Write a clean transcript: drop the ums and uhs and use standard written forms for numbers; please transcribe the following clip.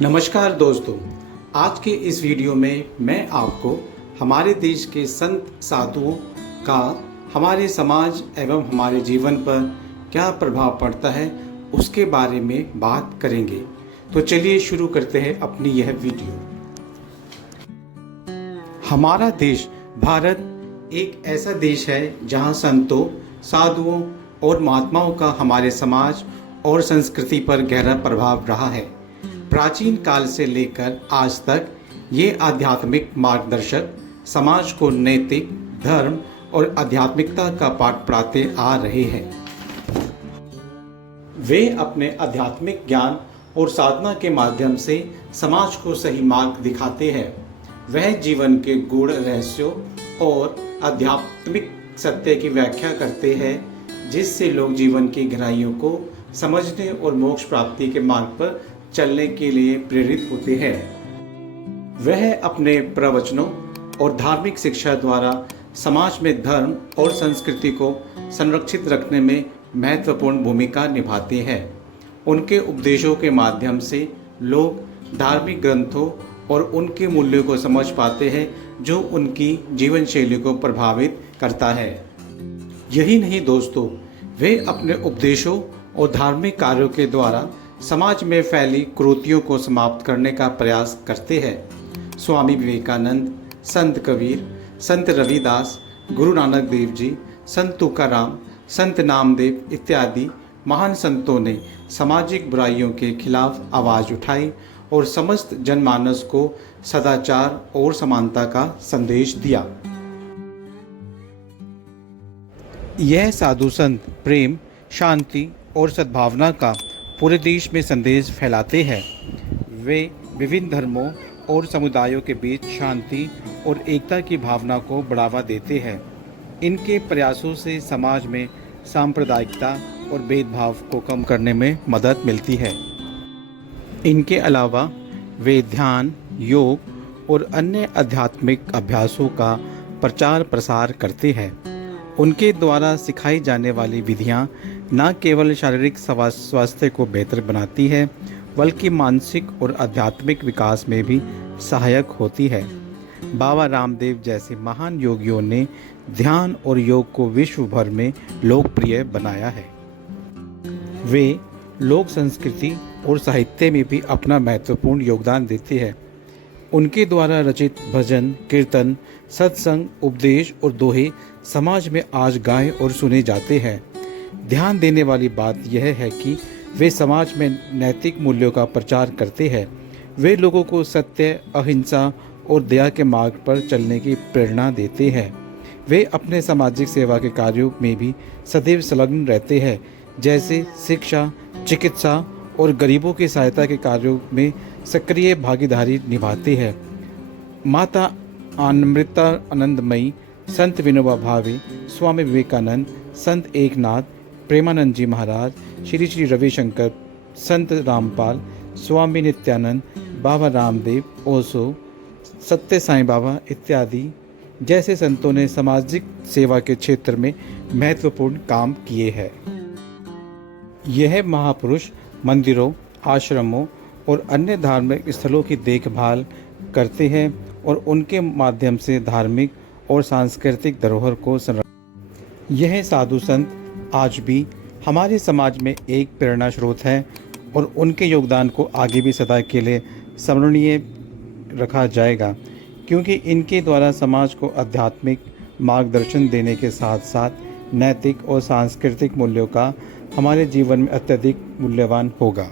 नमस्कार दोस्तों, आज के इस वीडियो में मैं आपको हमारे देश के संत साधुओं का हमारे समाज एवं हमारे जीवन पर क्या प्रभाव पड़ता है उसके बारे में बात करेंगे। तो चलिए शुरू करते हैं अपनी यह वीडियो। हमारा देश भारत एक ऐसा देश है जहां संतों, साधुओं और महात्माओं का हमारे समाज और संस्कृति पर गहरा प्रभाव रहा है। प्राचीन काल से लेकर आज तक ये आध्यात्मिक मार्गदर्शक समाज को नैतिक, धर्म और आध्यात्मिकता का पाठ पढ़ाते आ रहे हैं। वे अपने आध्यात्मिक ज्ञान और साधना के माध्यम से समाज को सही मार्ग दिखाते हैं। वह जीवन के गूढ़ रहस्यों और आध्यात्मिक सत्य की व्याख्या करते हैं, जिससे लोग जीवन की गहराइयों को समझने और मोक्ष प्राप्ति के मार्ग पर चलने के लिए प्रेरित होते हैं। वह अपने प्रवचनों और धार्मिक शिक्षा द्वारा समाज में धर्म और संस्कृति को संरक्षित रखने में महत्वपूर्ण भूमिका निभाते हैं। उनके उपदेशों के माध्यम से लोग धार्मिक ग्रंथों और उनके मूल्यों को समझ पाते हैं, जो उनकी जीवन शैली को प्रभावित करता है। यही नहीं दोस्तों, वे अपने उपदेशों और धार्मिक कार्यों के द्वारा समाज में फैली कुरीतियों को समाप्त करने का प्रयास करते हैं। स्वामी विवेकानंद, संत कबीर, संत रविदास, गुरु नानक देव जी, संत तुकाराम, संत नामदेव इत्यादि महान संतों ने सामाजिक बुराइयों के खिलाफ आवाज़ उठाई और समस्त जनमानस को सदाचार और समानता का संदेश दिया। यह साधु संत प्रेम, शांति और सद्भावना का पूरे देश में संदेश फैलाते हैं। वे विभिन्न धर्मों और समुदायों के बीच शांति और एकता की भावना को बढ़ावा देते हैं। इनके प्रयासों से समाज में सांप्रदायिकता और भेदभाव को कम करने में मदद मिलती है। इनके अलावा वे ध्यान, योग और अन्य आध्यात्मिक अभ्यासों का प्रचार प्रसार करते हैं। उनके द्वारा सिखाई जाने वाली विधियाँ न केवल शारीरिक स्वास्थ्य को बेहतर बनाती है, बल्कि मानसिक और आध्यात्मिक विकास में भी सहायक होती है। बाबा रामदेव जैसे महान योगियों ने ध्यान और योग को विश्व भर में लोकप्रिय बनाया है। वे लोक संस्कृति और साहित्य में भी अपना महत्वपूर्ण योगदान देते हैं। उनके द्वारा रचित भजन, कीर्तन, सत्संग, उपदेश और दोहे समाज में आज गाए और सुने जाते हैं। ध्यान देने वाली बात यह है कि वे समाज में नैतिक मूल्यों का प्रचार करते हैं। वे लोगों को सत्य, अहिंसा और दया के मार्ग पर चलने की प्रेरणा देते हैं। वे अपने सामाजिक सेवा के कार्यों में भी सदैव संलग्न रहते हैं, जैसे शिक्षा, चिकित्सा और गरीबों की सहायता के कार्यों में सक्रिय भागीदारी निभाते हैं। माता अमृता आनंदमयी, संत विनोबा भावे, स्वामी विवेकानंद, संत एकनाथ, प्रेमानंद जी महाराज, श्री श्री रविशंकर, संत रामपाल, स्वामी नित्यानंद, बाबा रामदेव, ओशो, सत्य साईं बाबा इत्यादि जैसे संतों ने सामाजिक सेवा के क्षेत्र में महत्वपूर्ण काम किए हैं। यह महापुरुष मंदिरों, आश्रमों और अन्य धार्मिक स्थलों की देखभाल करते हैं और उनके माध्यम से धार्मिक और सांस्कृतिक धरोहर को संरक्षित। यह साधु संत आज भी हमारे समाज में एक प्रेरणा स्रोत है और उनके योगदान को आगे भी सदा के लिए स्मरणीय रखा जाएगा, क्योंकि इनके द्वारा समाज को आध्यात्मिक मार्गदर्शन देने के साथ साथ नैतिक और सांस्कृतिक मूल्यों का हमारे जीवन में अत्यधिक मूल्यवान होगा।